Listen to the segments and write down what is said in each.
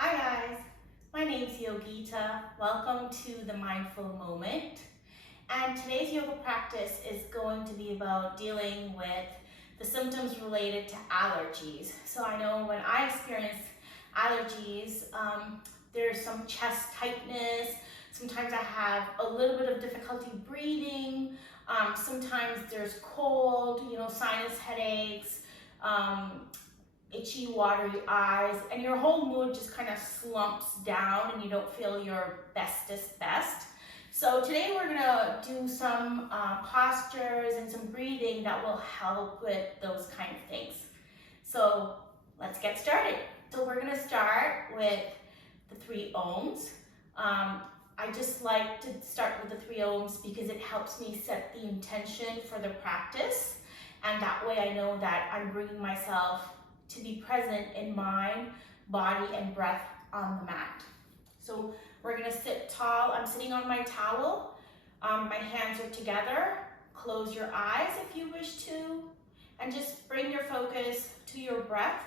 Hi guys, my name's Yogita. Welcome to the Mindful Moment. And today's yoga practice is going to be about dealing with the symptoms related to allergies. So I know when I experience allergies, there's some chest tightness. Sometimes I have a little bit of difficulty breathing. Sometimes there's cold, sinus headaches, itchy, watery eyes, and your whole mood just kind of slumps down and you don't feel your bestest best. So today we're gonna do some postures and some breathing that will help with those kind of things. So let's get started. So we're gonna start with the 3 ohms. I just like to start with the 3 ohms because it helps me set the intention for the practice, and that way I know that I'm bringing myself to be present in mind, body, and breath on the mat. So we're gonna sit tall. I'm sitting on my towel. My hands are together. Close your eyes if you wish to, and just bring your focus to your breath.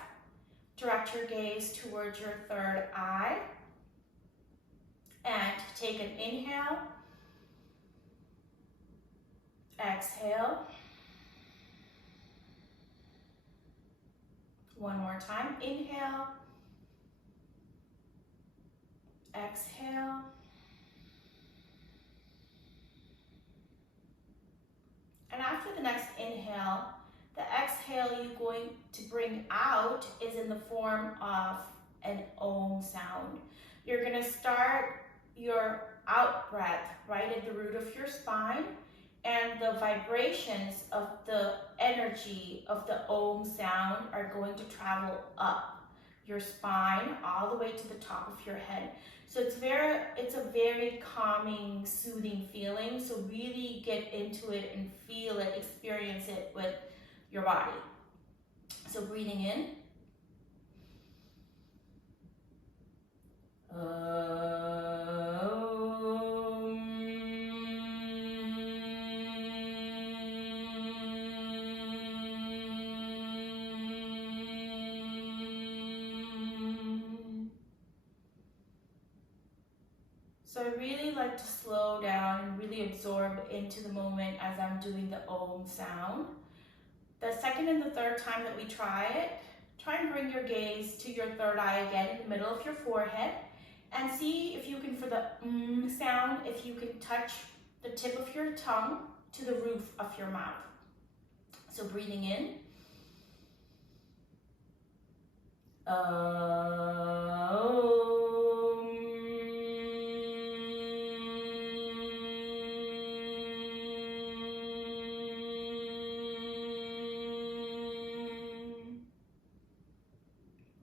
Direct your gaze towards your 3rd eye. And take an inhale. Exhale. One more time, inhale, exhale, and after the next inhale, the exhale you're going to bring out is in the form of an Om sound. You're going to start your out breath right at the root of your spine, and the vibrations of the energy of the Om sound are going to travel up your spine all the way to the top of your head. So it's a very calming, soothing feeling. So really get into it and feel it, experience it with your body. So breathing in. So I really like to slow down and really absorb into the moment as I'm doing the Om sound. The 2nd and the 3rd time that we try it, try and bring your gaze to your 3rd eye again in the middle of your forehead, and see if you can, for the sound, if you can touch the tip of your tongue to the roof of your mouth. So breathing in.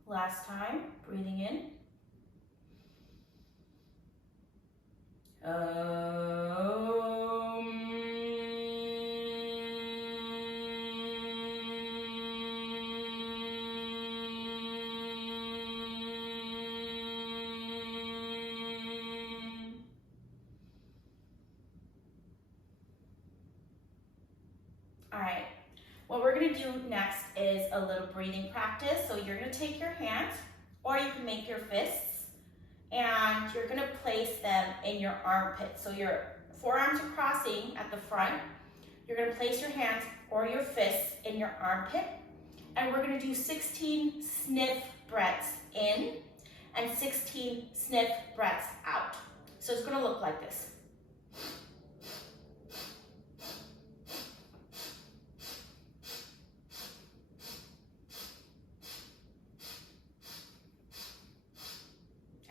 Last time, breathing in. All right, what we're gonna do next is a little breathing practice. So you're gonna take your hands, or you can make your fists, and you're gonna place them in your armpits. So your forearms are crossing at the front. You're gonna place your hands or your fists in your armpit, and we're gonna do 16 sniff breaths in and 16 sniff breaths out. So it's gonna look like this.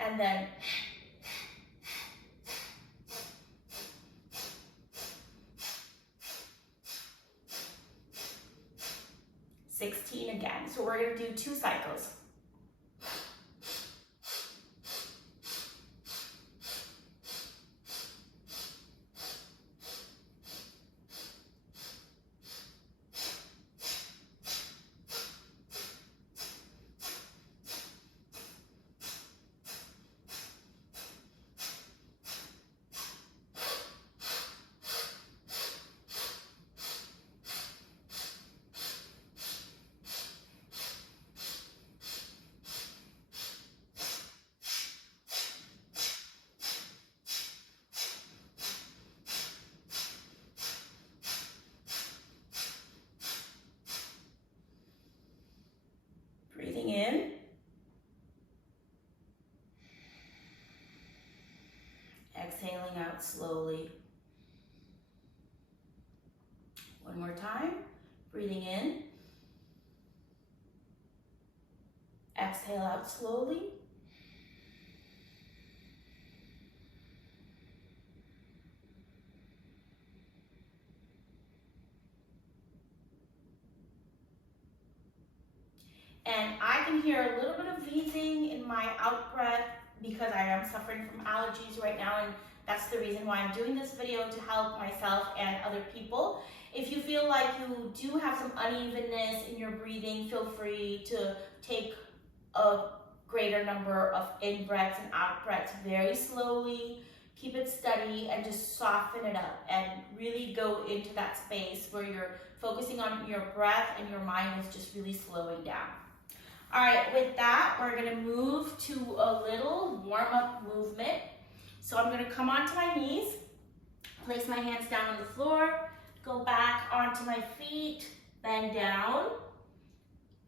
And then $16 again. So we're going to do 2 cycles. in. Exhaling out slowly. One more time. Breathing in. Exhale out slowly. And I can hear a little bit of wheezing in my out breath because I am suffering from allergies right now, and that's the reason why I'm doing this video, to help myself and other people. If you feel like you do have some unevenness in your breathing, feel free to take a greater number of in breaths and out breaths very slowly. Keep it steady and just soften it up and really go into that space where you're focusing on your breath and your mind is just really slowing down. All right, with that, we're gonna move to a little warm-up movement. So I'm gonna come onto my knees, place my hands down on the floor, go back onto my feet, bend down,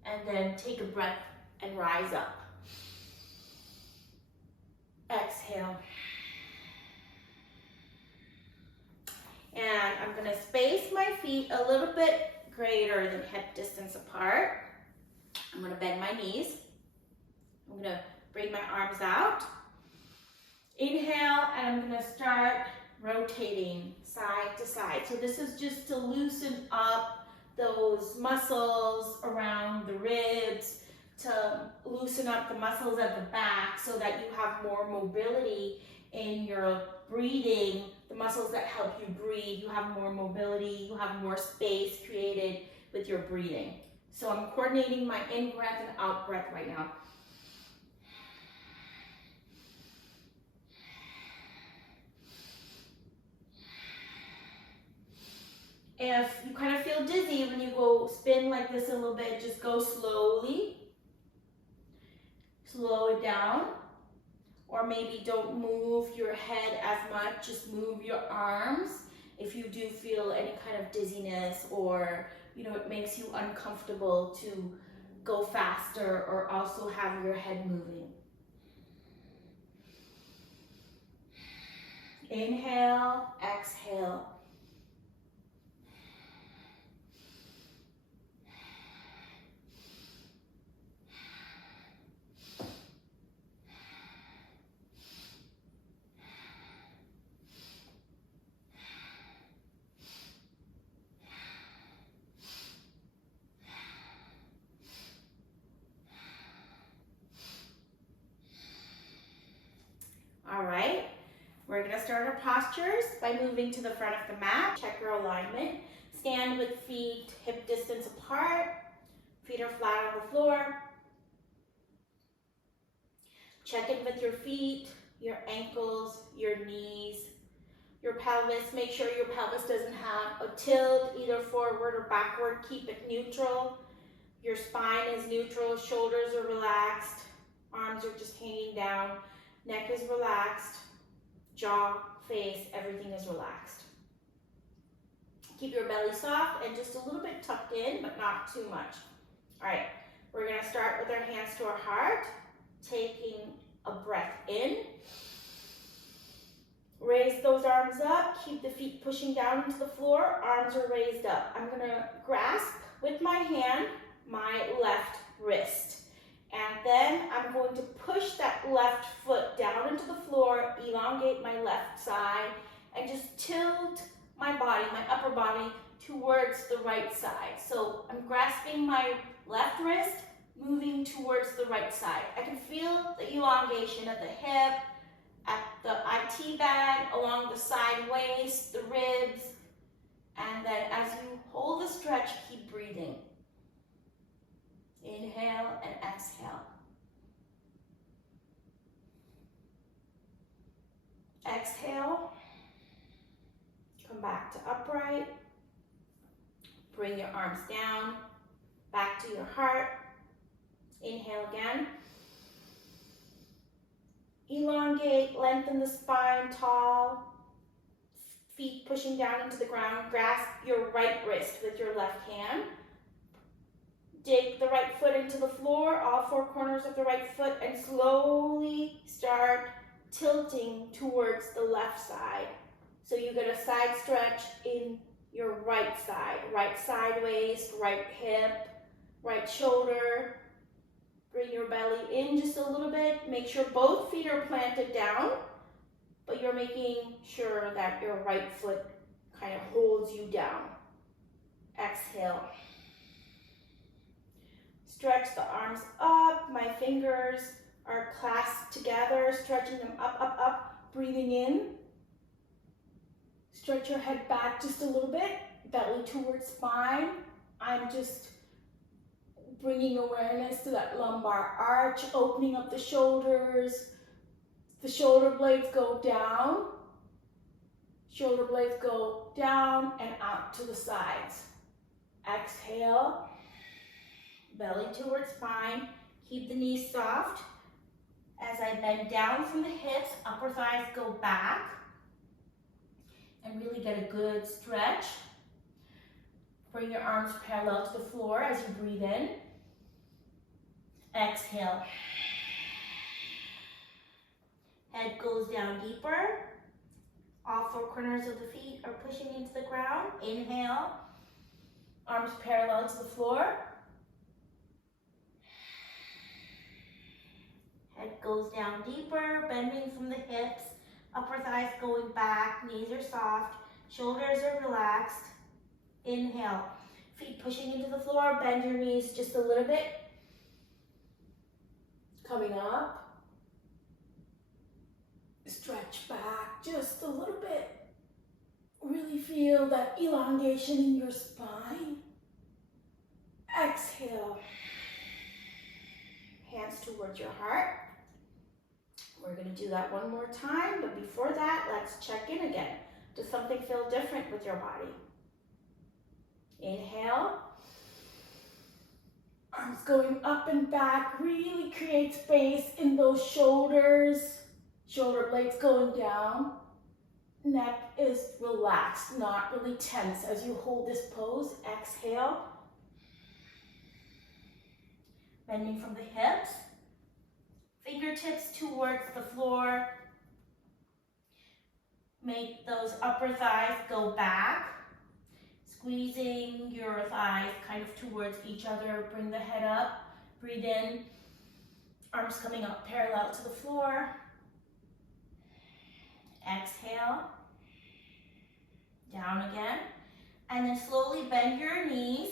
and then take a breath and rise up. Exhale. And I'm gonna space my feet a little bit greater than hip distance apart. I'm gonna bend my knees. I'm gonna bring my arms out. Inhale, and I'm gonna start rotating side to side. So this is just to loosen up those muscles around the ribs, to loosen up the muscles at the back so that you have more mobility in your breathing. The muscles that help you breathe, you have more mobility, you have more space created with your breathing. So I'm coordinating my in breath and out breath right now. If you kind of feel dizzy when you go spin like this a little bit, just go slowly. Slow it down. Or maybe don't move your head as much, just move your arms. If you do feel any kind of dizziness, or it makes you uncomfortable to go faster or also have your head moving. Inhale, exhale. All right, we're gonna start our postures by moving to the front of the mat. Check your alignment. Stand with feet hip distance apart. Feet are flat on the floor. Check in with your feet, your ankles, your knees, your pelvis. Make sure your pelvis doesn't have a tilt, either forward or backward. Keep it neutral. Your spine is neutral, shoulders are relaxed, arms are just hanging down. Neck is relaxed, jaw, face, everything is relaxed. Keep your belly soft and just a little bit tucked in, but not too much. All right, we're gonna start with our hands to our heart, taking a breath in. Raise those arms up, keep the feet pushing down into the floor, arms are raised up. I'm gonna grasp with my hand my left wrist. And then I'm going to push that left foot down into the floor, elongate my left side, and just tilt my body, my upper body, towards the right side. So I'm grasping my left wrist, moving towards the right side. I can feel the elongation at the hip, at the IT band, along the side waist, the ribs. And then as you hold the stretch, keep breathing. Inhale and exhale. Exhale. Come back to upright. Bring your arms down, back to your heart. Inhale again. Elongate, lengthen the spine, tall. Feet pushing down into the ground. Grasp your right wrist with your left hand. dig the right foot into the floor, all four corners of the right foot, and slowly start tilting towards the left side. So you get a side stretch in your right side waist, right hip, right shoulder. Bring your belly in just a little bit. Make sure both feet are planted down, but you're making sure that your right foot kind of holds you down. Exhale. Stretch the arms up. My fingers are clasped together, stretching them up, up, up. Breathing in. Stretch your head back just a little bit, belly towards spine. I'm just bringing awareness to that lumbar arch, opening up the shoulders. The shoulder blades go down. Shoulder blades go down and out to the sides. Exhale. Belly towards spine. Keep the knees soft. As I bend down from the hips, upper thighs go back. And really get a good stretch. Bring your arms parallel to the floor as you breathe in. Exhale. Head goes down deeper. All four corners of the feet are pushing into the ground. Inhale. Arms parallel to the floor. Head goes down deeper, bending from the hips. Upper thighs going back, knees are soft, shoulders are relaxed. Inhale. Feet pushing into the floor, bend your knees just a little bit. Coming up. Stretch back just a little bit. Really feel that elongation in your spine. Exhale. Hands towards your heart. We're going to do that one more time, but before that, let's check in again. Does something feel different with your body? Inhale. Arms going up and back, really create space in those shoulders. Shoulder blades going down. Neck is relaxed, not really tense as you hold this pose. Exhale. Bending from the hips. Fingertips towards the floor. Make those upper thighs go back. Squeezing your thighs kind of towards each other. Bring the head up. Breathe in. Arms coming up parallel to the floor. Exhale. Down again. And then slowly bend your knees.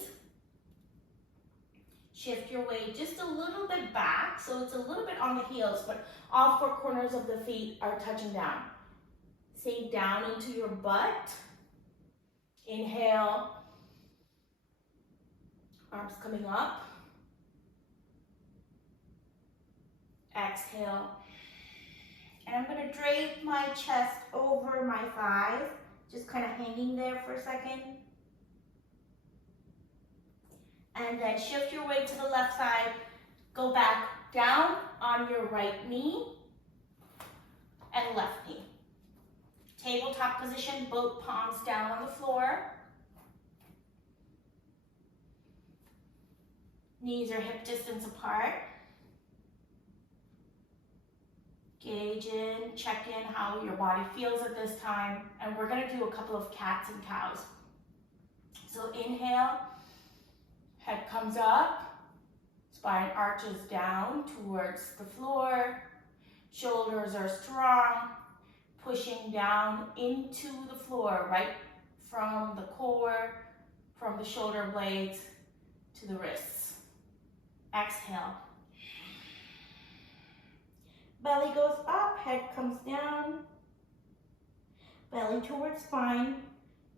Shift your weight just a little bit back, so it's a little bit on the heels, but all four corners of the feet are touching down. Sink down into your butt. Inhale. Arms coming up. Exhale. And I'm going to drape my chest over my thighs, just kind of hanging there for a second. And then shift your weight to the left side. Go back down on your right knee and left knee. Tabletop position, both palms down on the floor. Knees are hip distance apart. Gauge in, check in how your body feels at this time. And we're going to do a couple of cats and cows. So inhale. Head comes up, spine arches down towards the floor, shoulders are strong, pushing down into the floor, right from the core, from the shoulder blades to the wrists. Exhale. Belly goes up, head comes down, belly towards spine,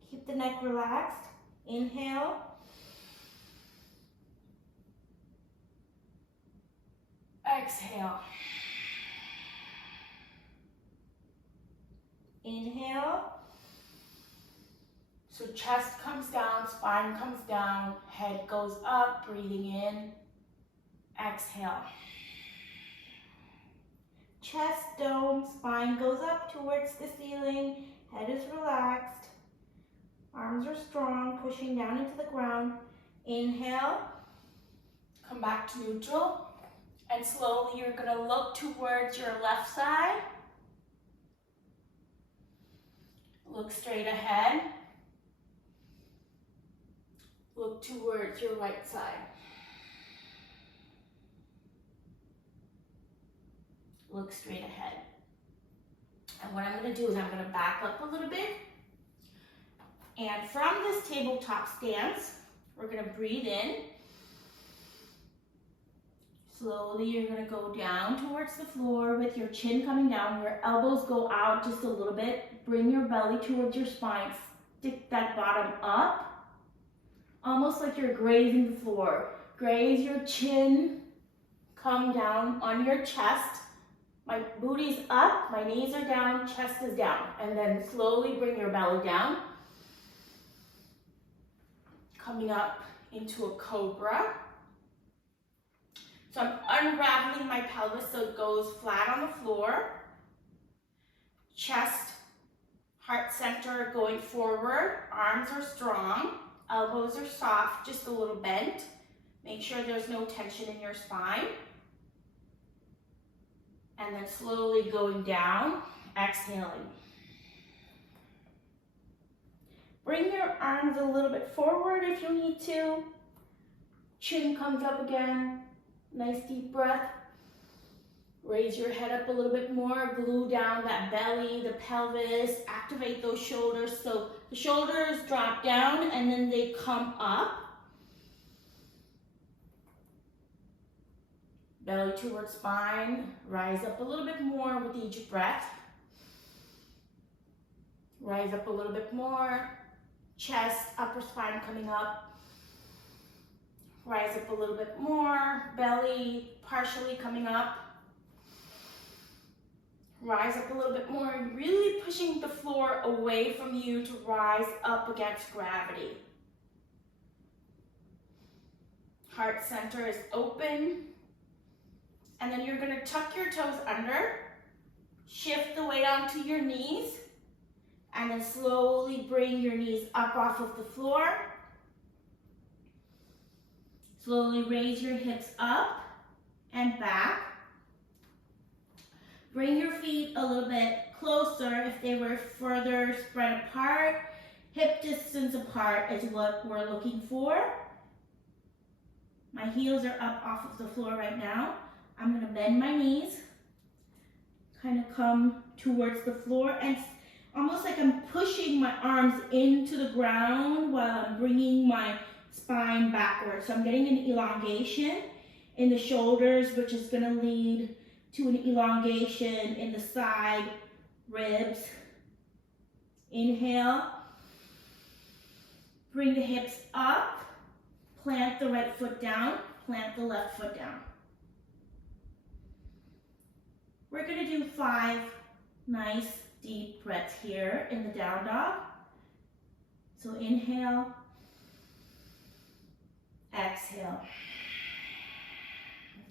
keep the neck relaxed. Inhale. Exhale. Inhale. So chest comes down, spine comes down, head goes up, breathing in. Exhale. Chest, dome, spine goes up towards the ceiling, head is relaxed. Arms are strong, pushing down into the ground. Inhale. Come back to neutral. And slowly you're going to look towards your left side. Look straight ahead. Look towards your right side. Look straight ahead. And what I'm going to do is I'm going to back up a little bit. And from this tabletop stance, we're going to breathe in. Slowly, you're going to go down towards the floor with your chin coming down. Your elbows go out just a little bit. Bring your belly towards your spine. Stick that bottom up, almost like you're grazing the floor. Graze your chin. Come down on your chest. My booty's up, my knees are down, chest is down. And then slowly bring your belly down. Coming up into a cobra. So I'm unraveling my pelvis so it goes flat on the floor. Chest, heart center going forward. Arms are strong. Elbows are soft, just a little bent. Make sure there's no tension in your spine. And then slowly going down, exhaling. Bring your arms a little bit forward if you need to. Chin comes up again. Nice deep breath. Raise your head up a little bit more. Glue down that belly, the pelvis. Activate those shoulders. So the shoulders drop down and then they come up. Belly towards spine. Rise up a little bit more with each breath. Rise up a little bit more. Chest, upper spine coming up. Rise up a little bit more. Belly partially coming up. Rise up a little bit more. Really pushing the floor away from you to rise up against gravity. Heart center is open. And then you're going to tuck your toes under. Shift the weight onto your knees. And then slowly bring your knees up off of the floor. Slowly raise your hips up and back. Bring your feet a little bit closer if they were further spread apart. Hip distance apart is what we're looking for. My heels are up off of the floor right now. I'm going to bend my knees, kind of come towards the floor, and almost like I'm pushing my arms into the ground while I'm bringing my spine backwards. So I'm getting an elongation in the shoulders, which is going to lead to an elongation in the side ribs. Inhale. Bring the hips up. Plant the right foot down. Plant the left foot down. We're going to do 5 nice deep breaths here in the down dog. So inhale. Exhale.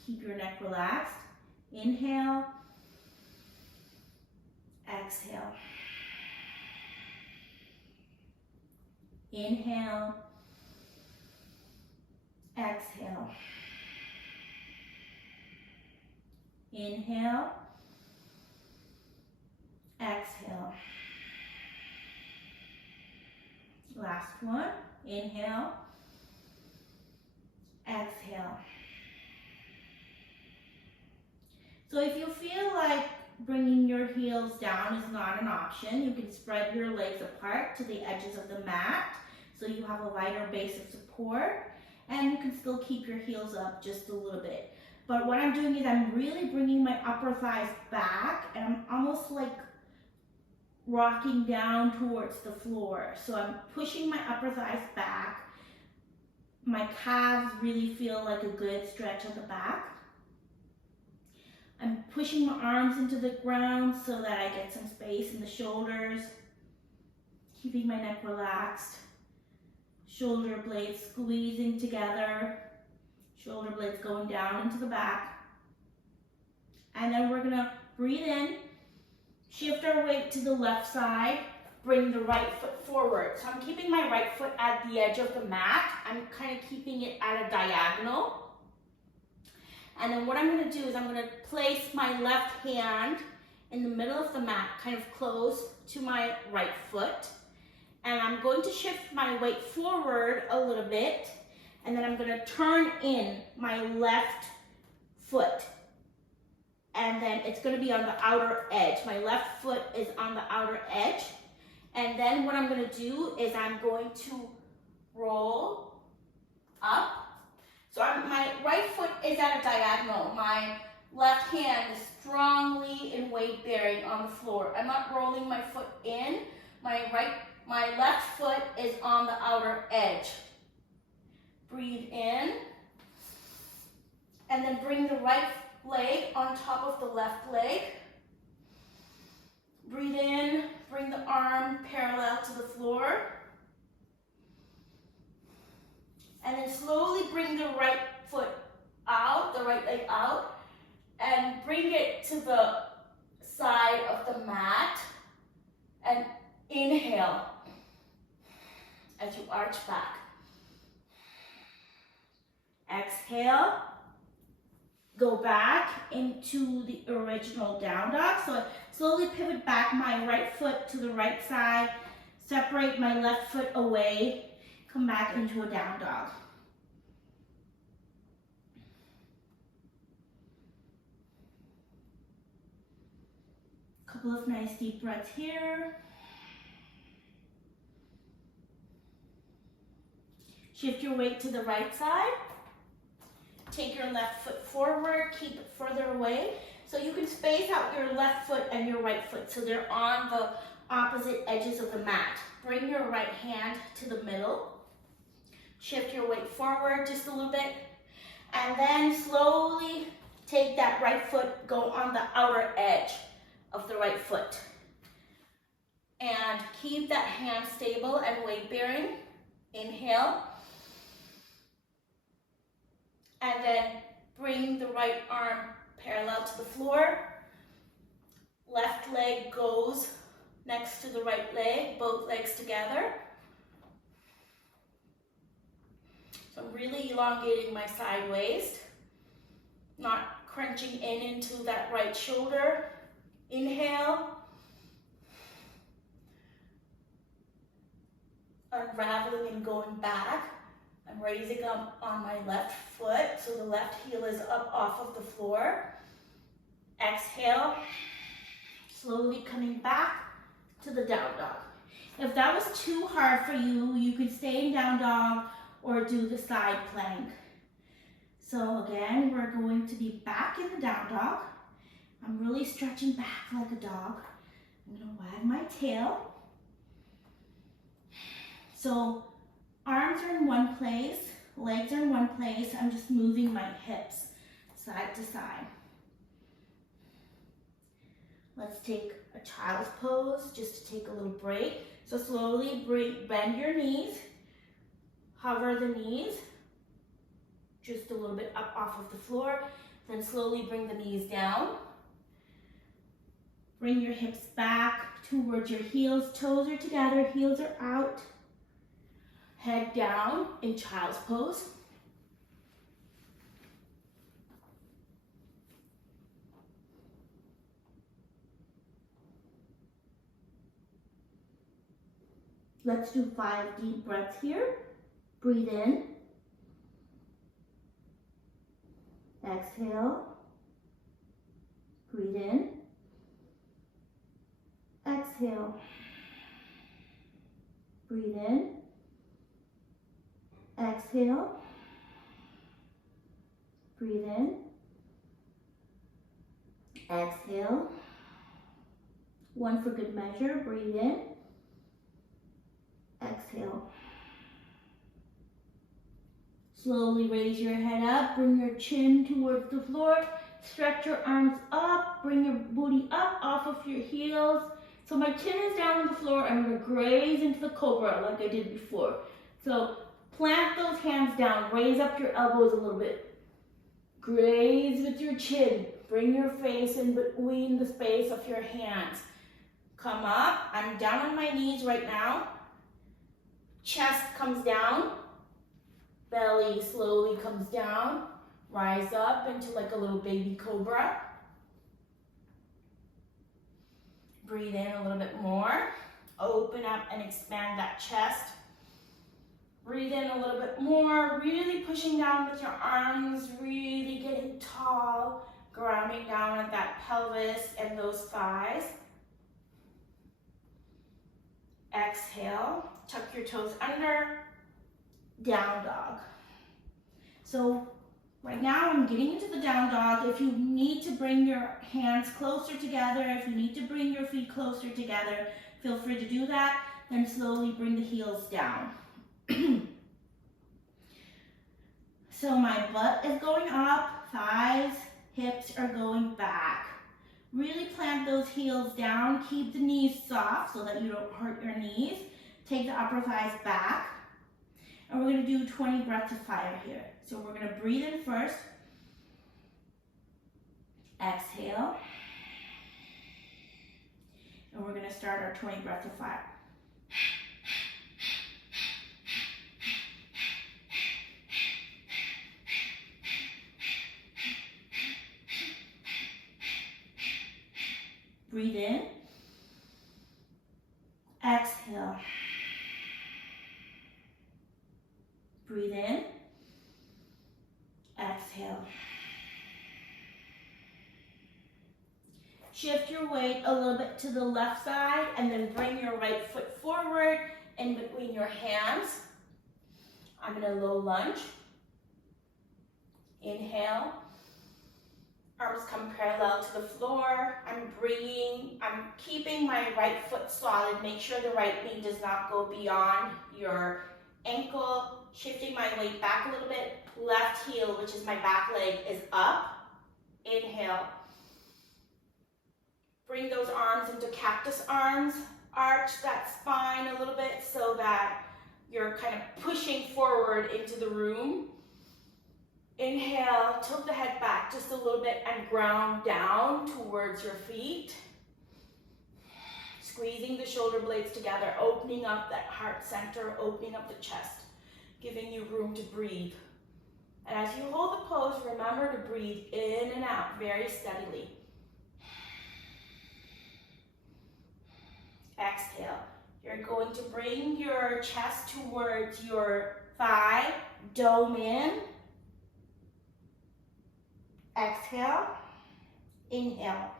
Keep your neck relaxed. Inhale. Exhale. Inhale. Exhale. Inhale. Exhale. Last one. Inhale. Exhale. So if you feel like bringing your heels down is not an option, you can spread your legs apart to the edges of the mat so you have a wider base of support, and you can still keep your heels up just a little bit. But what I'm doing is I'm really bringing my upper thighs back, and I'm almost like rocking down towards the floor. So I'm pushing my upper thighs back. My calves really feel like a good stretch at the back. I'm pushing my arms into the ground so that I get some space in the shoulders. Keeping my neck relaxed. Shoulder blades squeezing together. Shoulder blades going down into the back. And then we're gonna breathe in, shift our weight to the left side, bring the right foot forward. So I'm keeping my right foot at the edge of the mat. I'm kind of keeping it at a diagonal. And then what I'm going to do is I'm going to place my left hand in the middle of the mat, kind of close to my right foot. And I'm going to shift my weight forward a little bit. And then I'm going to turn in my left foot. And then it's going to be on the outer edge. My left foot is on the outer edge. And then what I'm going to do is I'm going to roll up. So my right foot is at a diagonal. My left hand is strongly in weight bearing on the floor. I'm not rolling my foot in. My left foot is on the outer edge. Breathe in. And then bring the right leg on top of the left leg. Breathe in, bring the arm parallel to the floor. And then slowly bring the right foot out, the right leg out, and bring it to the side of the mat. And inhale as you arch back. Exhale. Go back into the original down dog. So I slowly pivot back my right foot to the right side, separate my left foot away, come back into a down dog. Couple of nice deep breaths here. Shift your weight to the right side. Take your left foot forward, keep it further away. So you can space out your left foot and your right foot so they're on the opposite edges of the mat. Bring your right hand to the middle. Shift your weight forward just a little bit. And then slowly take that right foot, go on the outer edge of the right foot. And keep that hand stable and weight bearing. Inhale. And then bring the right arm parallel to the floor. Left leg goes next to the right leg, both legs together. So I'm really elongating my side waist, not crunching in into that right shoulder. Inhale. Unraveling and going back. I'm raising up on my left foot, so the left heel is up off of the floor. Exhale, slowly coming back to the down dog. If that was too hard for you, you could stay in down dog or do the side plank. So again, we're going to be back in the down dog. I'm really stretching back like a dog. I'm gonna wag my tail. So arms are in one place, legs are in one place. I'm just moving my hips side to side. Let's take a child's pose just to take a little break. So slowly bend your knees, hover the knees just a little bit up off of the floor. Then slowly bring the knees down. Bring your hips back towards your heels. Toes are together, heels are out. Head down in child's pose. Let's do 5 deep breaths here. Breathe in. Exhale. Breathe in. Exhale. Breathe in. Exhale. Breathe in. Exhale. One for good measure. Breathe in. Exhale. Slowly raise your head up. Bring your chin towards the floor. Stretch your arms up. Bring your booty up off of your heels. So my chin is down on the floor. I'm going to graze into the cobra like I did before. So plant those hands down. Raise up your elbows a little bit. Graze with your chin. Bring your face in between the space of your hands. Come up. I'm down on my knees right now. Chest comes down. Belly slowly comes down. Rise up into like a little baby cobra. Breathe in a little bit more. Open up and expand that chest. Breathe in a little bit more, really pushing down with your arms, really getting tall, grounding down at that pelvis and those thighs. Exhale, tuck your toes under, down dog. So right now I'm getting into the down dog. If you need to bring your hands closer together, if you need to bring your feet closer together, feel free to do that. Then slowly bring the heels down. So my butt is going up, thighs, hips are going back. Really plant those heels down, keep the knees soft so that you don't hurt your knees. Take the upper thighs back. And we're gonna do 20 breaths of fire here. So we're gonna breathe in first. Exhale. And we're gonna start our 20 breaths of fire. Breathe in. Exhale. Breathe in. Exhale. Shift your weight a little bit to the left side and then bring your right foot forward in between your hands. I'm in a low lunge. Inhale. Arms come parallel to the floor. I'm keeping my right foot solid. Make sure the right knee does not go beyond your ankle. Shifting my weight back a little bit. Left heel, which is my back leg, is up. Inhale. Bring those arms into cactus arms. Arch that spine a little bit so that you're kind of pushing forward into the room. Inhale, tilt the head back just a little bit and ground down towards your feet. Squeezing the shoulder blades together, opening up that heart center, opening up the chest, giving you room to breathe. And as you hold the pose, remember to breathe in and out very steadily. Exhale. You're going to bring your chest towards your thigh, dome in. Exhale, inhale.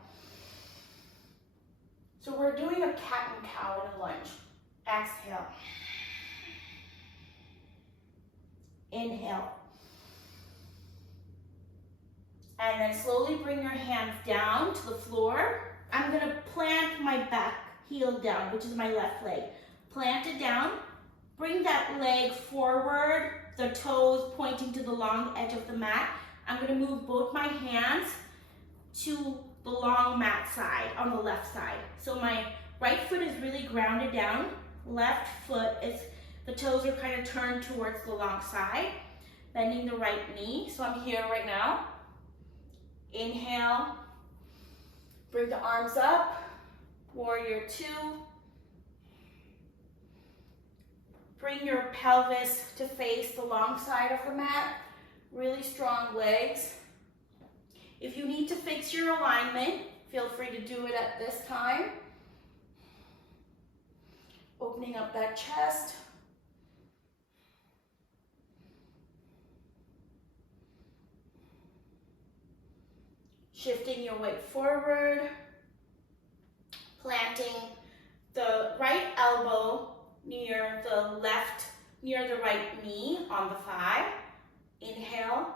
So we're doing a cat and cow in a lunge. Exhale. Inhale. And then slowly bring your hands down to the floor. I'm gonna plant my back heel down, which is my left leg. Plant it down. Bring that leg forward, the toes pointing to the long edge of the mat. I'm gonna move both my hands to the long mat side on the left side. So my right foot is really grounded down. Left foot is, the toes are kind of turned towards the long side. Bending the right knee. So I'm here right now. Inhale. Bring the arms up. Warrior two. Bring your pelvis to face the long side of the mat. Really strong legs. If you need to fix your alignment, feel free to do it at this time. Opening up that chest. Shifting your weight forward. Planting the right elbow near the right knee on the thigh. Inhale.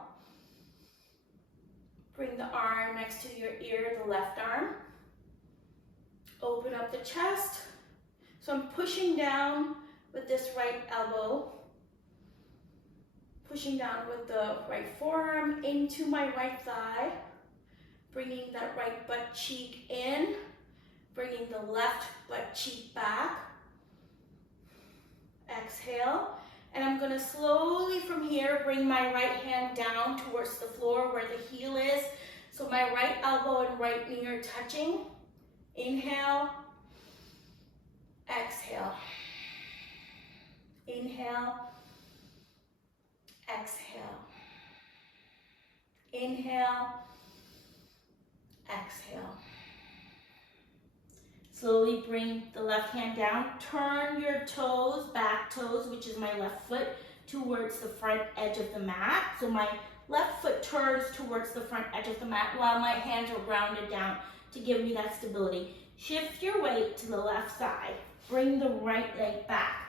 Bring the arm next to your ear, the left arm. Open up the chest. So I'm pushing down with this right elbow. Pushing down with the right forearm into my right thigh. Bringing that right butt cheek in. Bringing the left butt cheek back. Exhale. And I'm gonna slowly from here bring my right hand down towards the floor where the heel is. So my right elbow and right knee are touching. Inhale. Exhale. Inhale. Exhale. Inhale, exhale. Slowly bring the left hand down. Turn your toes, back toes, which is my left foot, towards the front edge of the mat. So my left foot turns towards the front edge of the mat while my hands are grounded down to give me that stability. Shift your weight to the left side. Bring the right leg back.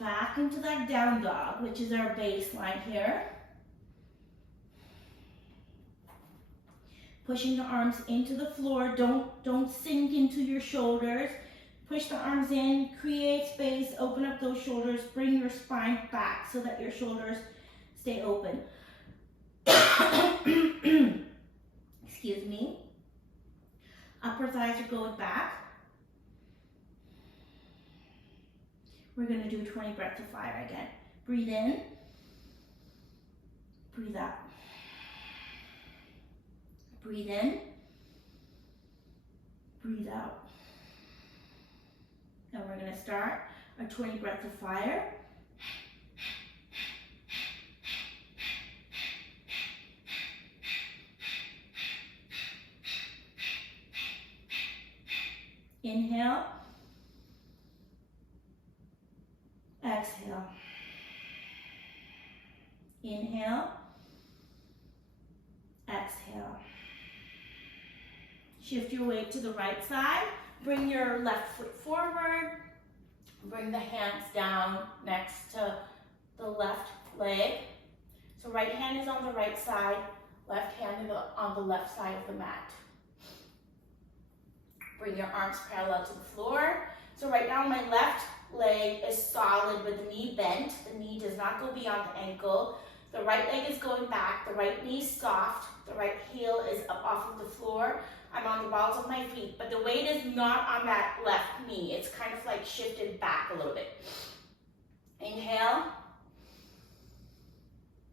Back into that down dog, which is our baseline here. Pushing the arms into the floor. Don't sink into your shoulders. Push the arms in, create space, open up those shoulders, bring your spine back so that your shoulders stay open. Excuse me. Upper thighs are going back. We're gonna do 20 breaths of fire again. Breathe in, breathe out. Breathe in, breathe out. And we're gonna start our 20 breaths of fire. Inhale, exhale. Inhale, exhale. Shift your weight to the right side. Bring your left foot forward. Bring the hands down next to the left leg. So right hand is on the right side, left hand is on the left side of the mat. Bring your arms parallel to the floor. So right now my left leg is solid with the knee bent. The knee does not go beyond the ankle. The right leg is going back. The right knee is soft. The right heel is up off of the floor. I'm on the balls of my feet, but the weight is not on that left knee. It's kind of like shifted back a little bit. Inhale.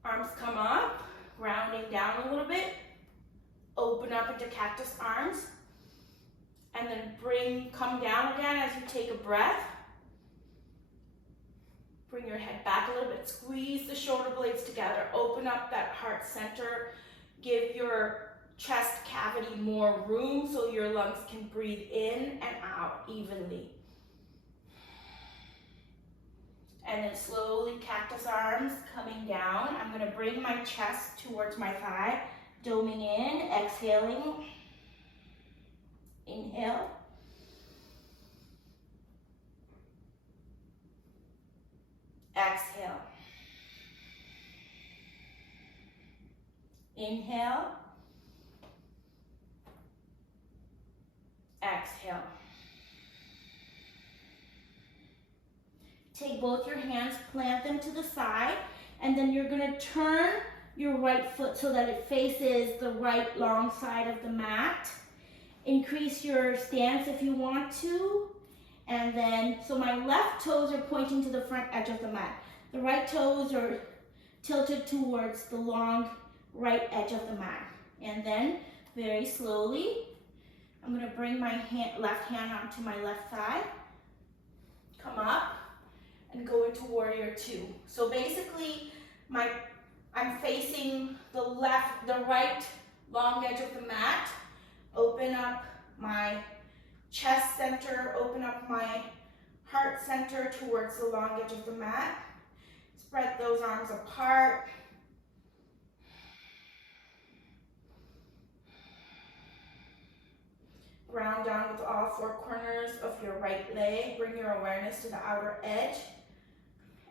Arms come up, grounding down a little bit. Open up into cactus arms. And then come down again as you take a breath. Bring your head back a little bit. Squeeze the shoulder blades together. Open up that heart center. Give your chest cavity more room so your lungs can breathe in and out evenly. And then slowly cactus arms coming down. I'm going to bring my chest towards my thigh, doming in, exhaling. Inhale. Exhale. Inhale. Exhale. Take both your hands, plant them to the side, and then you're going to turn your right foot so that it faces the right long side of the mat. Increase your stance if you want to. And then, so my left toes are pointing to the front edge of the mat. The right toes are tilted towards the long right edge of the mat. And then, very slowly, I'm going to bring my left hand onto my left thigh. Come up and go into warrior two. So basically, I'm facing the right long edge of the mat. Open up my chest center, open up my heart center towards the long edge of the mat. Spread those arms apart. Ground down with all four corners of your right leg. Bring your awareness to the outer edge.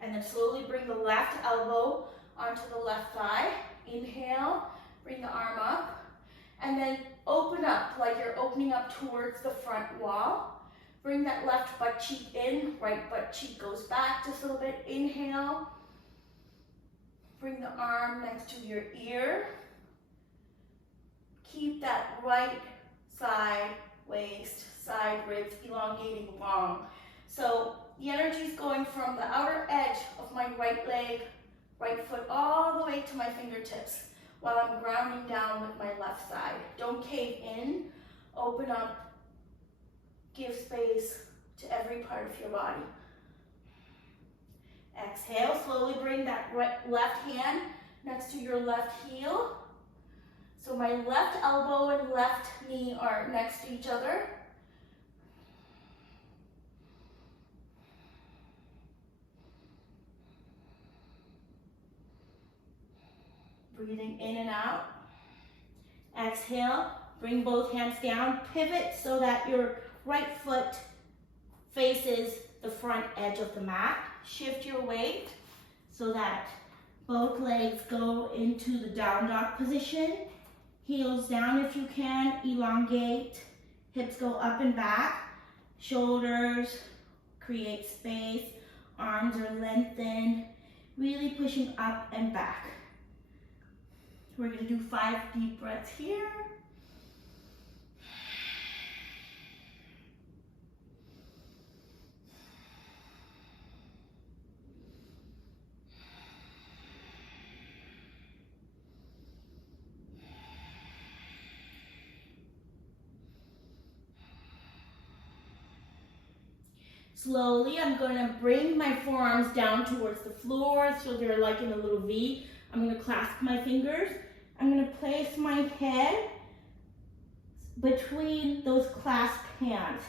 And then slowly bring the left elbow onto the left thigh. Inhale, bring the arm up. And then open up like you're opening up towards the front wall. Bring that left butt cheek in, right butt cheek goes back just a little bit. Inhale. Bring the arm next to your ear. Keep that right side waist, side ribs elongating long. So the energy is going from the outer edge of my right leg, right foot, all the way to my fingertips, while I'm grounding down with my left side. Don't cave in, open up, give space to every part of your body. Exhale, slowly bring that left hand next to your left heel. So my left elbow and left knee are next to each other. Breathing in and out. Exhale, bring both hands down, pivot so that your right foot faces the front edge of the mat. Shift your weight so that both legs go into the down dog position. Heels down if you can, elongate, hips go up and back, shoulders create space, arms are lengthened, really pushing up and back. We're going to do 5 deep breaths here. Slowly, I'm going to bring my forearms down towards the floor so they're like in a little V. I'm going to clasp my fingers. I'm going to place my head between those clasped hands.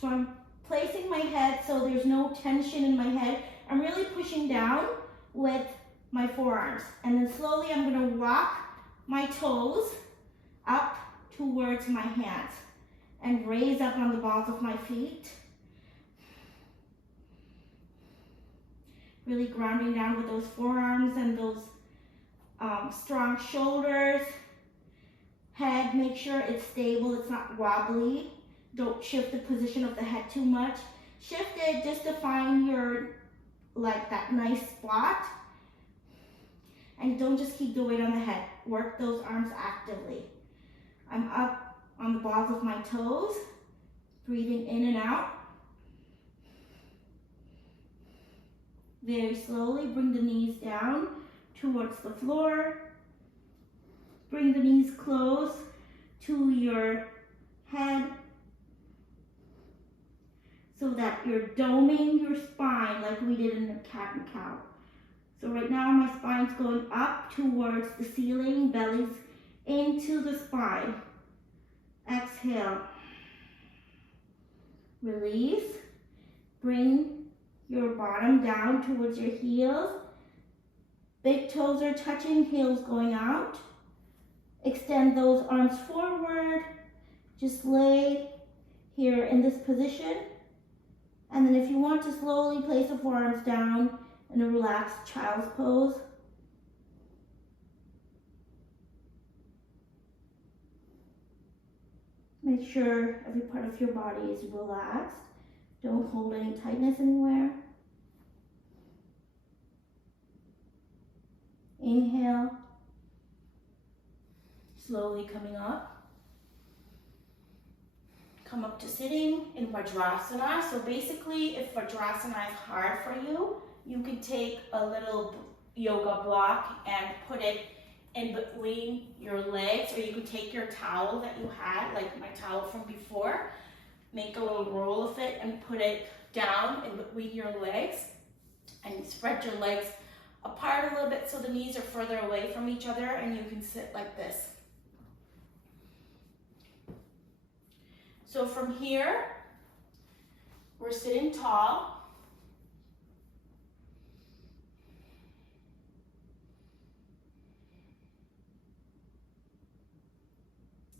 So I'm placing my head so there's no tension in my head. I'm really pushing down with my forearms. And then slowly I'm going to walk my toes up towards my hands and raise up on the balls of my feet. Really grounding down with those forearms and those strong shoulders. Head, make sure it's stable, it's not wobbly. Don't shift the position of the head too much. Shift it just to find your, like that nice spot. And don't just keep the weight on the head. Work those arms actively. I'm up on the balls of my toes, breathing in and out. Very slowly, bring the knees down towards the floor. Bring the knees close to your head so that you're doming your spine like we did in the cat and cow. So right now my spine's going up towards the ceiling, belly's into the spine. Exhale. Release. Bring your bottom down towards your heels. Big toes are touching, heels going out. Extend those arms forward. Just lay here in this position. And then if you want to slowly place the forearms down in a relaxed child's pose. Make sure every part of your body is relaxed. Don't hold any tightness anywhere. Inhale. Slowly coming up. Come up to sitting in Vajrasana. So basically, if Vajrasana is hard for you, you can take a little yoga block and put it in between your legs, or you can take your towel that you had, like my towel from before, make a little roll of it and put it down in between your legs, and spread your legs apart a little bit so the knees are further away from each other, and you can sit like this. So from here, we're sitting tall.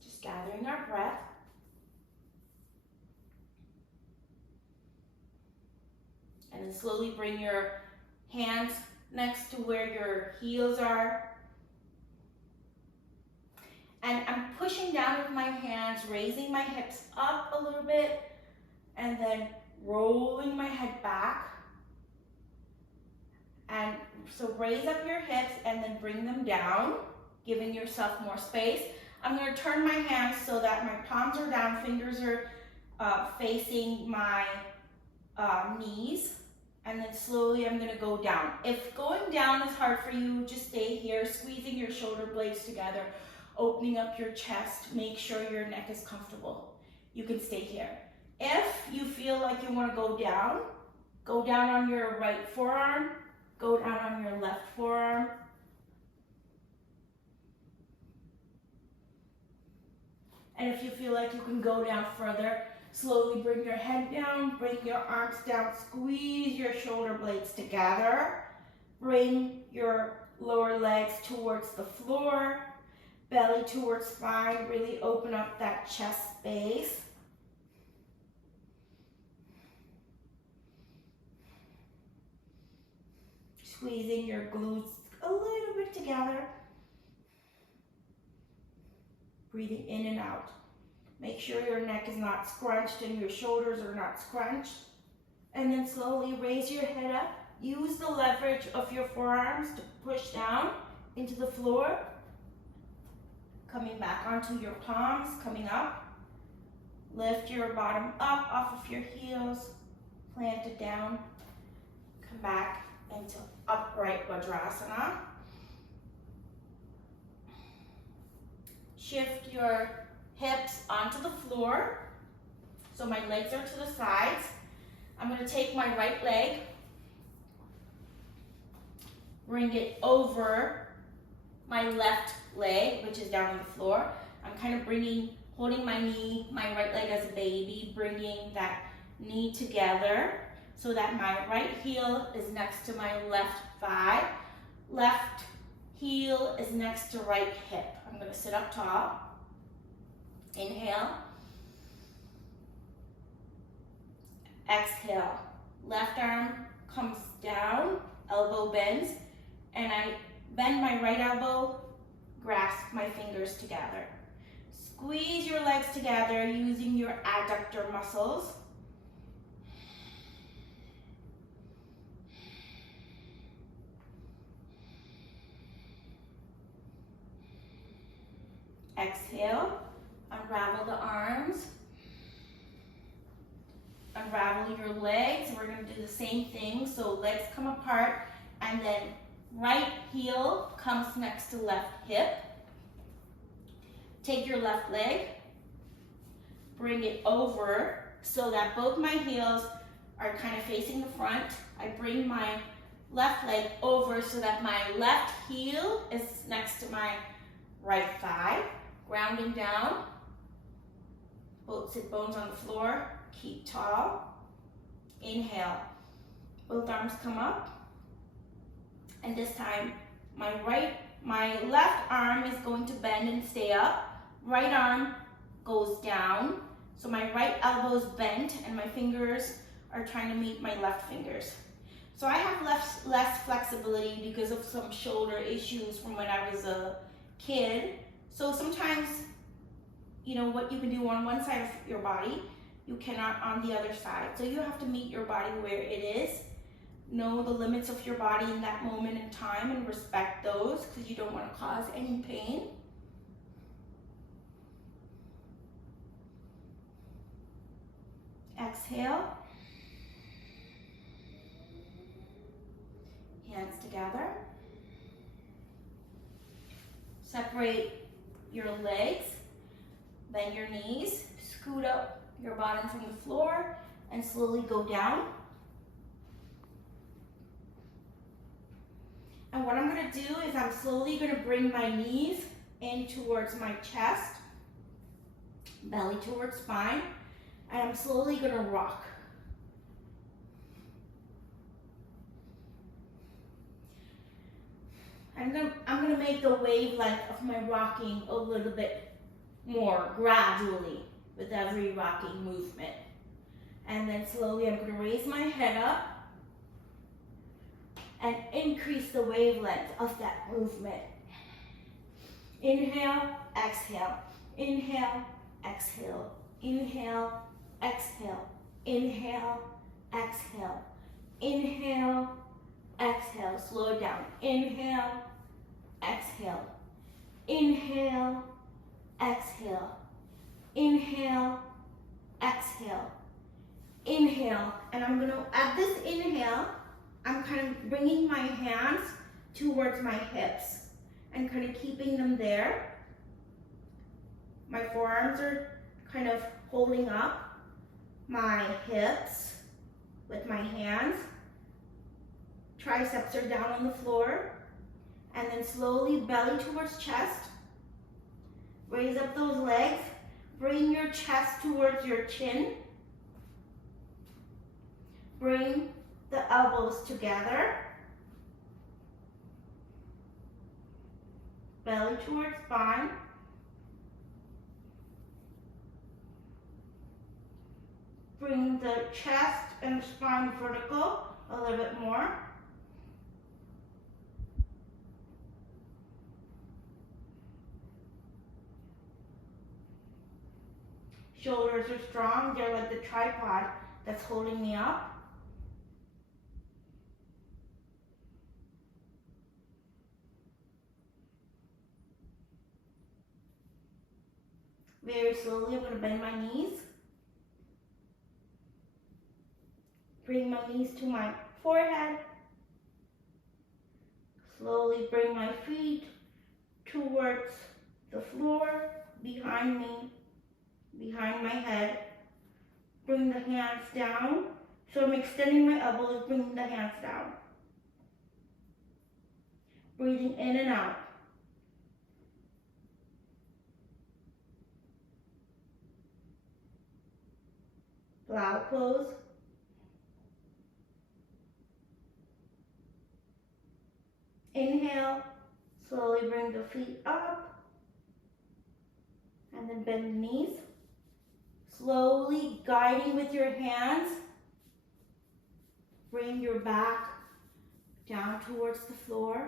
Just gathering our breath. And then slowly bring your hands next to where your heels are. And I'm pushing down with my hands, raising my hips up a little bit, and then rolling my head back. And so raise up your hips and then bring them down, giving yourself more space. I'm going to turn my hands so that my palms are down, fingers are facing my knees. And then slowly I'm going to go down. If going down is hard for you, just stay here, squeezing your shoulder blades together, opening up your chest, make sure your neck is comfortable. You can stay here. If you feel like you want to go down on your right forearm, go down on your left forearm. And if you feel like you can go down further, slowly bring your head down, bring your arms down, squeeze your shoulder blades together. Bring your lower legs towards the floor, belly towards spine, really open up that chest space. Squeezing your glutes a little bit together. Breathing in and out. Make sure your neck is not scrunched and your shoulders are not scrunched. And then slowly raise your head up. Use the leverage of your forearms to push down into the floor. Coming back onto your palms, coming up. Lift your bottom up off of your heels. Plant it down. Come back into upright Vajrasana. Shift your hips onto the floor. So my legs are to the sides. I'm going to take my right leg, bring it over my left leg, which is down on the floor. I'm kind of holding my knee, my right leg as a baby, bringing that knee together so that my right heel is next to my left thigh. Left heel is next to right hip. I'm going to sit up tall. Inhale. Exhale. Left arm comes down, elbow bends, and I bend my right elbow, grasp my fingers together. Squeeze your legs together using your adductor muscles. Exhale, unravel the arms, unravel your legs. We're going to do the same thing. So legs come apart and then right heel comes next to left hip. Take your left leg, bring it over so that both my heels are kind of facing the front. I bring my left leg over so that my left heel is next to my right thigh. Grounding down, both sit bones on the floor, keep tall. Inhale, both arms come up. And this time, my left arm is going to bend and stay up. Right arm goes down. So my right elbow is bent and my fingers are trying to meet my left fingers. So I have less flexibility because of some shoulder issues from when I was a kid. So sometimes, what you can do on one side of your body, you cannot on the other side. So you have to meet your body where it is. Know the limits of your body in that moment in time and respect those because you don't want to cause any pain. Exhale. Hands together. Separate your legs, bend your knees, scoot up your bottom from the floor, and slowly go down. And what I'm going to do is I'm slowly going to bring my knees in towards my chest, belly towards spine, and I'm slowly going to rock. I'm gonna make the wavelength of my rocking a little bit more gradually with every rocking movement. And then slowly I'm gonna raise my head up and increase the wavelength of that movement. Inhale, exhale, inhale, exhale, inhale, exhale, inhale, exhale, inhale, exhale, slow it down. Inhale, exhale, inhale, exhale, inhale, exhale, inhale. And I'm going to, at this inhale, I'm kind of bringing my hands towards my hips and kind of keeping them there. My forearms are kind of holding up my hips with my hands. Triceps are down on the floor. And then slowly belly towards chest. Raise up those legs. Bring your chest towards your chin. Bring the elbows together. Belly towards spine. Bring the chest and the spine vertical a little bit more. Shoulders are strong. They're like the tripod that's holding me up. Very slowly, I'm going to bend my knees. Bring my knees to my forehead. Slowly bring my feet towards the floor, behind me, behind my head. Bring the hands down. So I'm extending my elbows, bringing the hands down. Breathing in and out. Plow pose. Inhale, slowly bring the feet up, and then bend the knees. Slowly guiding with your hands, bring your back down towards the floor.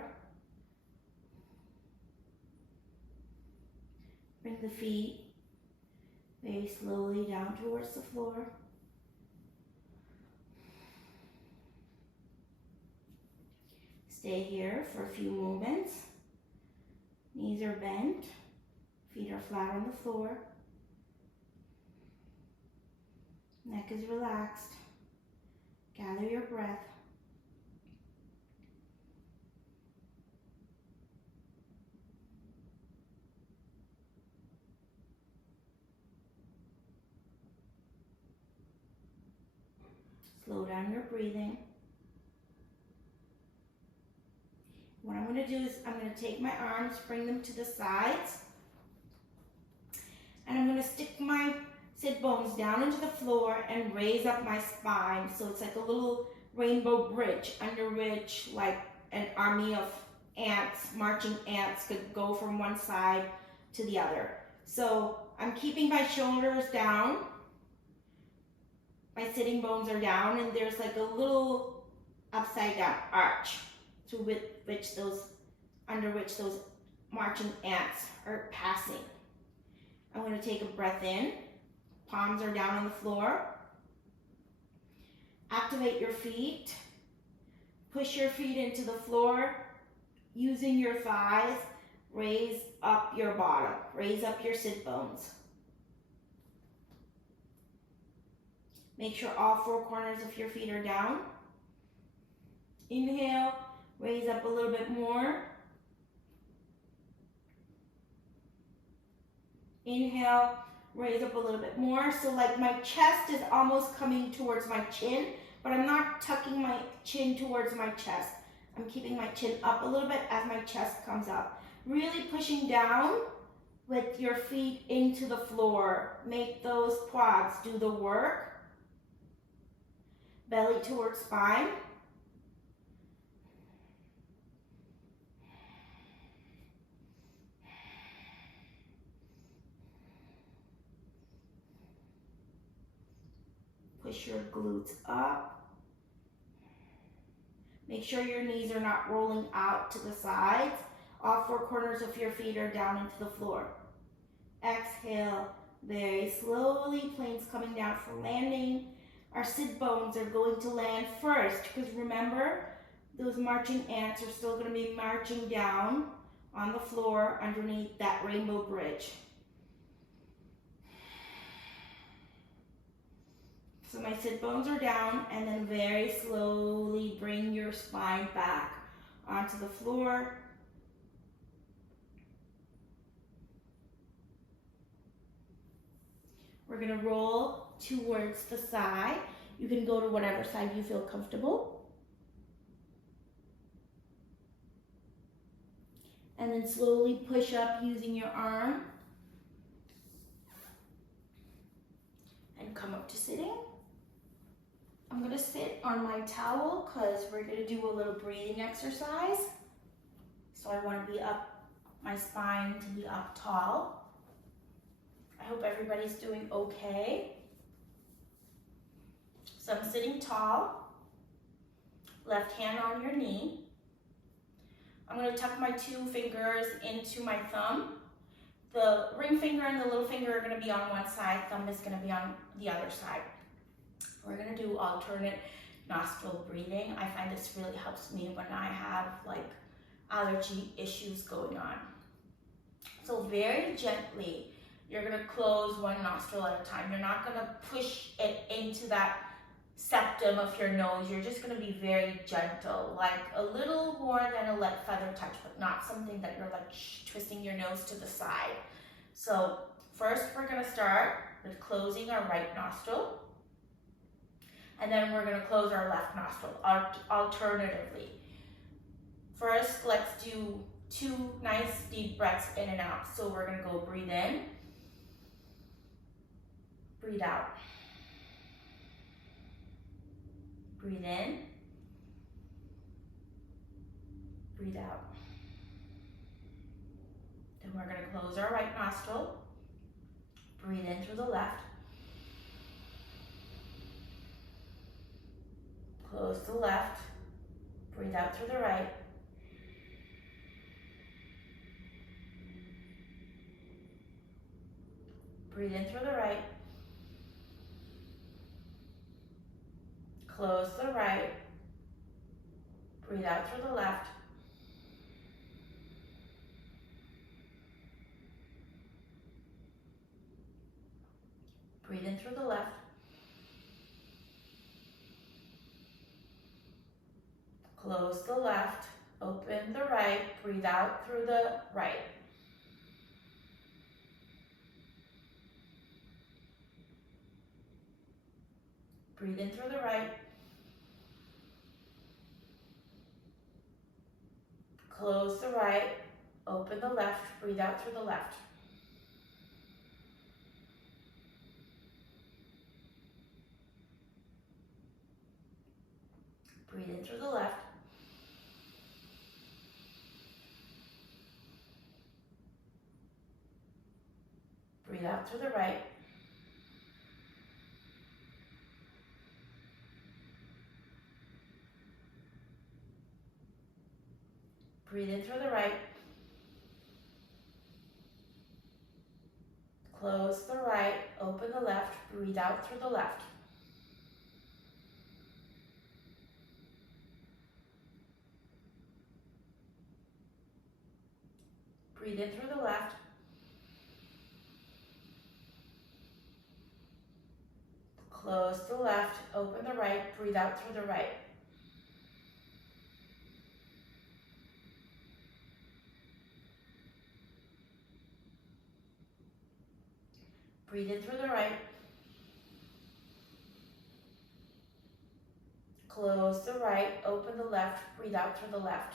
Bring the feet very slowly down towards the floor. Stay here for a few moments. Knees are bent, feet are flat on the floor. Neck is relaxed. Gather your breath. Slow down your breathing. What I'm going to do is I'm going to take my arms, bring them to the sides, and I'm going to stick my sit bones down into the floor and raise up my spine. So it's like a little rainbow bridge under which like an army of ants, marching ants, could go from one side to the other. So I'm keeping my shoulders down. My sitting bones are down, and there's like a little upside down arch under which those marching ants are passing. I'm going to take a breath in. Palms are down on the floor. Activate your feet. Push your feet into the floor. Using your thighs, raise up your bottom. Raise up your sit bones. Make sure all four corners of your feet are down. Inhale, raise up a little bit more. Inhale, raise up a little bit more. So like my chest is almost coming towards my chin, but I'm not tucking my chin towards my chest. I'm keeping my chin up a little bit as my chest comes up. Really pushing down with your feet into the floor. Make those quads do the work. Belly towards spine. Push your glutes up. Make sure your knees are not rolling out to the sides. All four corners of your feet are down into the floor. Exhale, very slowly, planes coming down for landing. Our sit bones are going to land first, because remember, those marching ants are still going to be marching down on the floor underneath that rainbow bridge. So my sit bones are down, and then very slowly bring your spine back onto the floor. We're going to roll towards the side. You can go to whatever side you feel comfortable. And then slowly push up using your arm. and come up to sitting. I'm gonna sit on my towel because we're gonna do a little breathing exercise. So I wanna be up, my spine to be up tall. I hope everybody's doing okay. So I'm sitting tall, left hand on your knee. I'm gonna tuck my 2 fingers into my thumb. The ring finger and the little finger are gonna be on one side, thumb is gonna be on the other side. We're gonna do alternate nostril breathing. I find this really helps me when I have like allergy issues going on. So very gently, you're gonna close one nostril at a time. You're not gonna push it into that septum of your nose. You're just gonna be very gentle, like a little more than a light feather touch, but not something that you're like twisting your nose to the side. So first we're gonna start with closing our right nostril, and then we're gonna close our left nostril alternatively. First, let's do 2 nice deep breaths in and out. So we're gonna go breathe in, breathe out. Breathe in, breathe out. Then we're going to close our right nostril, breathe in through the left, close the left, breathe out through the right, breathe in through the right, close the right, breathe out through the left, breathe in through the left, close the left, open the right, breathe out through the right. Breathe in through the right, close the right, open the left, breathe out through the left. Breathe in through the left, breathe out through the right, breathe in through the right, close the right, open the left, breathe out through the left. Breathe in through the left, close the left, open the right, breathe out through the right. Breathe in through the right, close the right, open the left, breathe out through the left.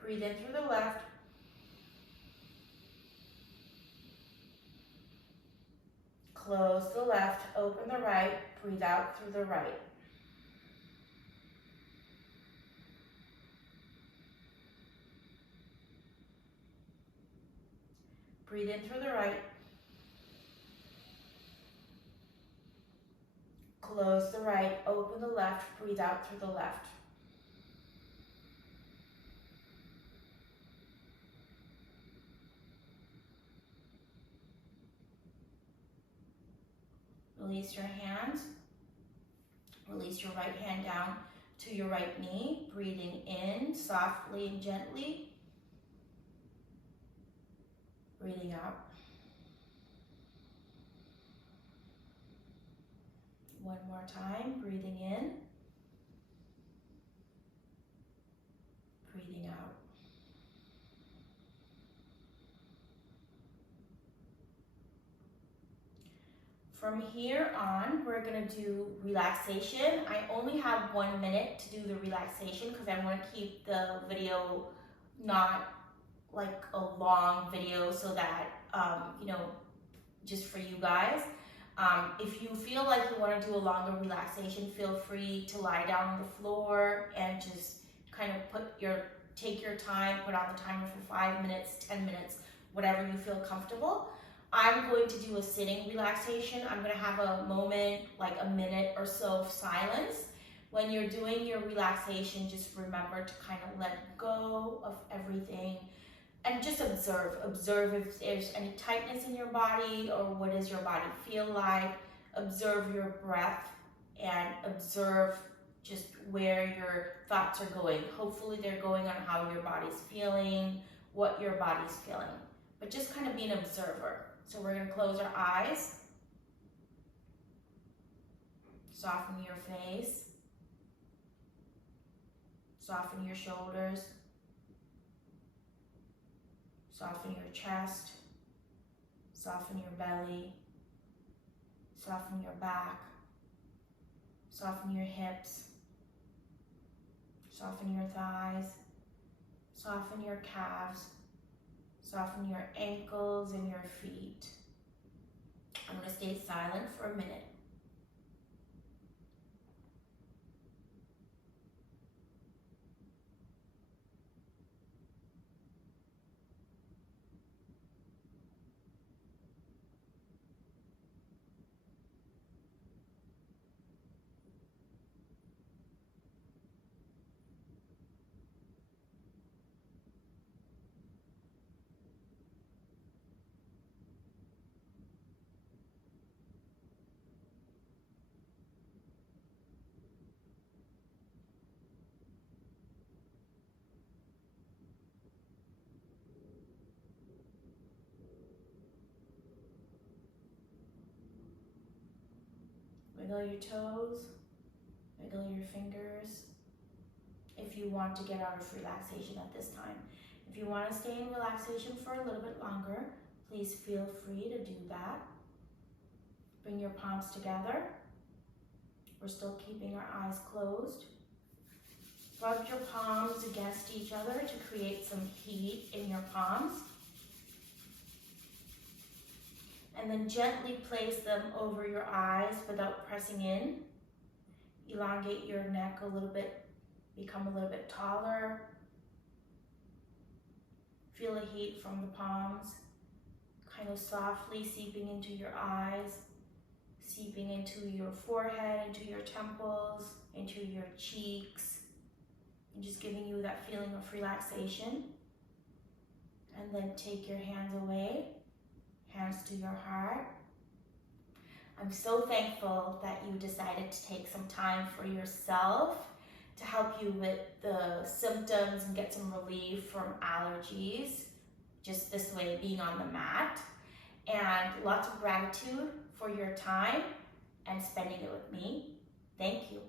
Breathe in through the left, close the left, open the right, breathe out through the right. Breathe in through the right, close the right, open the left, breathe out through the left. Release your hands. Release your right hand down to your right knee, breathing in softly and gently. Breathing out. One more time, breathing in. Breathing out. From here on, we're gonna do relaxation. I only have 1 minute to do the relaxation because I want to keep the video not like a long video so that, just for you guys. If you feel like you want to do a longer relaxation, feel free to lie down on the floor and just kind of take your time, put on the timer for 5 minutes, 10 minutes, whatever you feel comfortable. I'm going to do a sitting relaxation. I'm going to have a moment, like a minute or so of silence. When you're doing your relaxation, just remember to kind of let go of everything and just observe. Observe if there's any tightness in your body or what does your body feel like. Observe your breath and observe just where your thoughts are going. Hopefully they're going on how your body's feeling, what your body's feeling. But just kind of be an observer. So we're going to close our eyes. Soften your face. Soften your shoulders. Soften your chest. Soften your belly. Soften your back. Soften your hips. Soften your thighs. Soften your calves. Soften your ankles and your feet. I'm going to stay silent for a minute. Wiggle your toes, wiggle your fingers if you want to get out of relaxation at this time. If you want to stay in relaxation for a little bit longer, please feel free to do that. Bring your palms together. We're still keeping our eyes closed. Rub your palms against each other to create some heat in your palms. And then gently place them over your eyes without pressing in. Elongate your neck a little bit, become a little bit taller. Feel the heat from the palms, kind of softly seeping into your eyes, seeping into your forehead, into your temples, into your cheeks, and just giving you that feeling of relaxation. And then take your hands away. Hands to your heart. I'm so thankful that you decided to take some time for yourself to help you with the symptoms and get some relief from allergies, just this way being on the mat. And lots of gratitude for your time and spending it with me. Thank you.